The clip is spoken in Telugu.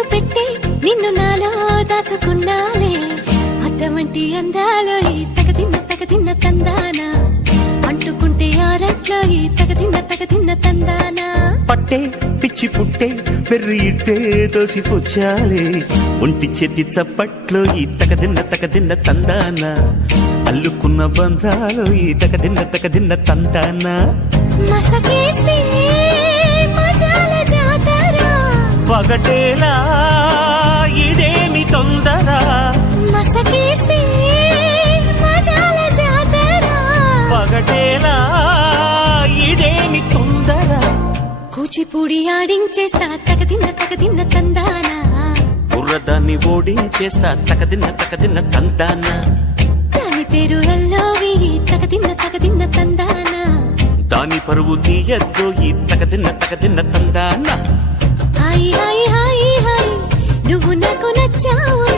కన్ను పెట్టి నిన్ను నాలో దాచుకున్నాలే అద్దమంటి అందాలో ఈ తగదిన్న తందానా అంటుకుంటే ఆరట్లో ఈ తగదిన్న తందానా పట్టే పిచ్చి పుట్టే పెర్రి ఇట్టే దోసిపుచ్చాలే ఒంటి చేతి చప్పట్లో ఈ తగదిన్న తందానా అల్లుకున్న బంధాలు ఈ తగదిన్న తందానా మసకేస్తే మజాల జాతర పగటేలా ఇదేమి తొందర మసకేస్తే మజాల జాతర పగటేలా ఇదేమి తొందర కూచిపూడి ఆడించేస్తా తగదిన్న తందానా బుర్రదాన్ని ఓడించేస్తా తగదిన్న తందానా దాని పేరు ఎల్లోవి తగదిన్న తందానా దాని పరువు తీయద్దు ఈ తగదిన్న తందానా హాయ్ హాయ్ హాయ్ హాయ్ నువ్వు నాకు నచ్చావు